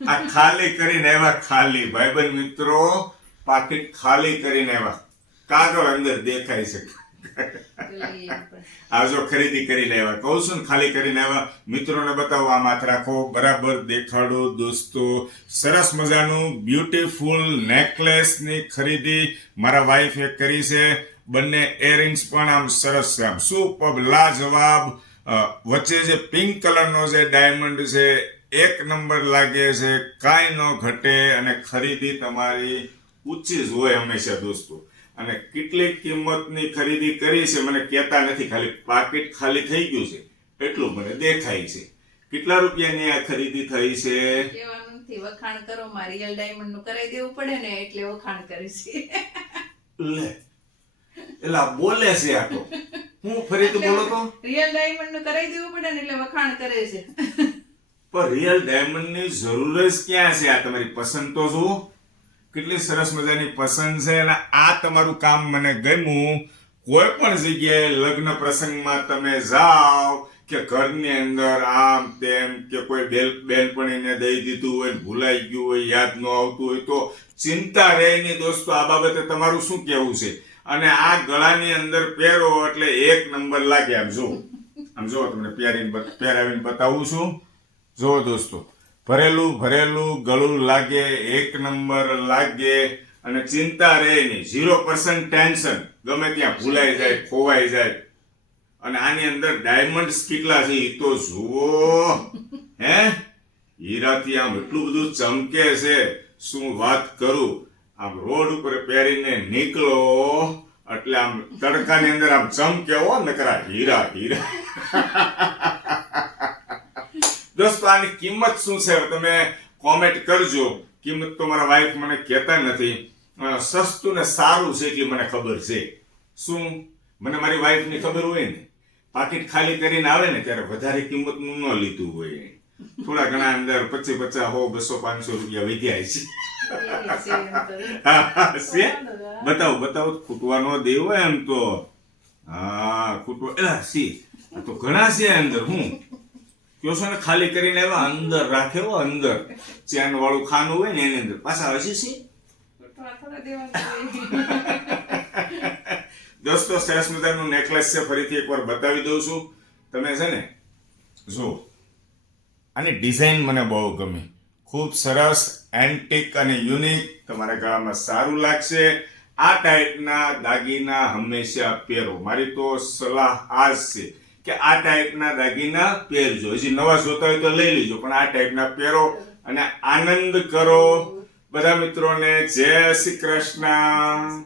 આ ખાલી કરીને આવ્યા, ખાલી ભાઈબંધ મિત્રો પાકીટ ખાલી કરીને આવ્યા, કાગળ અંદર દેખાય છે. આ જો ખરીદી કરીને આવ્યા, કહું છું ને ખાલી કરીને આવ્યા. મિત્રોને બતાવો, આમ હાથ રાખો, બરાબર દેખાડો દોસ્તો. સરસ મજાનું બ્યુટીફુલ નેકલેસ ની ખરીદી મારા વાઈફે કરી છે. બંને એરિંગ્સ પણ આમ સરસ છે, આમ સુપર લાજવાબ. વચ્ચે જે પિંક કલરનો જે ડાયમંડ છે એક નંબર લાગે છે, કાંઈ ન ઘટે. અને ખરીદી તમારી ઊંચી જ હોય હંમેશા દોસ્તો. અને કેટલી કિંમતની ખરીદી કરી છે મને કહેતા નથી, ખાલી પાકીટ ખાલી થઈ ગયું છે એટલું મને દેખાય છે. કેટલા રૂપિયાની આ ખરીદી થઈ છે? કહેવાનું નથી, વખાણ કરો. માં રિયલ ડાયમંડ નું કરાવી દેવું પડે ને, એટલે વખાણ કરે છે. લે એલા બોલે છે આ તો. હું ફરીથી બોલો તો. રિયલ ડાયમંડ નું કરાવી દેવું પડે ને એટલે વખાણ કરે છે. પણ રિયલ ડાયમંડ ની જરૂર જ ક્યાં છે? આ તમારી પસંદ તો જુઓ, કેટલી સરસ મજાની પસંદ છે. અને આ તમારું કામ મને ગમ્યું. કોઈ પણ જગ્યાએ લગ્ન પ્રસંગમાં તમે જાઓ કે ઘરની અંદર આમ તેમ કે કોઈ બેનપણીને દઈ દીધું હોય, ભૂલાઈ ગયું હોય, યાદ ન આવતું હોય તો ચિંતા રહે નહીં દોસ્તો. આ બાબતે તમારું શું કહેવું છે? અને આ ગળાની અંદર પહેરો એટલે એક નંબર લાગે. આમ જો તમને પહેરાવીને બતાવું છું. જો દોસ્તો, ભરેલું ગળું લાગે, એક નંબર લાગે. અને ચિંતા રહે નહીં, 0% ટેન્શન. ગમે ત્યાં ભૂલાઈ જાય, ખોવાઈ જાય. અને આની અંદર ડાયમંડ્સ કેટલા છે એ તો જુઓ. હે, હીરાથી આમ એટલું બધું ચમકે છે, શું વાત કરું. આમ રોડ ઉપર પહેરીને નીકળો એટલે આમ તડકાની અંદર આમ ચમકે હો, નકરા હીરા. દોસ્તો, આની કિંમત શું છે તમે કોમેન્ટ કરજો. કિંમત તો મારા વાઈફ મને કહેતા નથી. સસ્તું ને સારું છે એટલી મને ખબર છે. શું મને મારી વાઈફ ની ખબર હોય ને, પાકીટ ખાલી કરીને આવે ને ત્યારે વધારે કિંમતનું ન લીધું હોય, થોડા ઘણા અંદર 25, 50, 100, 200, 500 રૂપિયા વધ્યા છે. બતાવો, ખૂટવા ન દેવો એમ તો. હા, ખૂટવા એલા સી આ તો ઘણા છે અંદર. હું કયો છો ને ખાલી કરીને આવ્યા, અંદર રાખે હો, અંદર ચેન વાળું ખાનું હોય ને એની અંદર પાછા હજી સી. દોસ્તો, સરસ મજાનું નેકલેસ છે, ફરીથી એકવાર બતાવી દઉં છું. તમે છે ને જો, આની ડિઝાઇન મને બહુ ગમી, ખૂબ સરસ, એન્ટિક અને યુનિક. તમારા ગળામાં સારું લાગશે. આ ટાઈપના દાગીના હંમેશા પહેરો. મારી તો સલાહ આ જ છે કે આ ટાઈપના દાગીના પહેરજો. હજી નવા જોતા હોય તો લઈ લેજો, પણ આ ટાઈપના પહેરો અને આનંદ કરો. બધા મિત્રોને જય શ્રી કૃષ્ણ.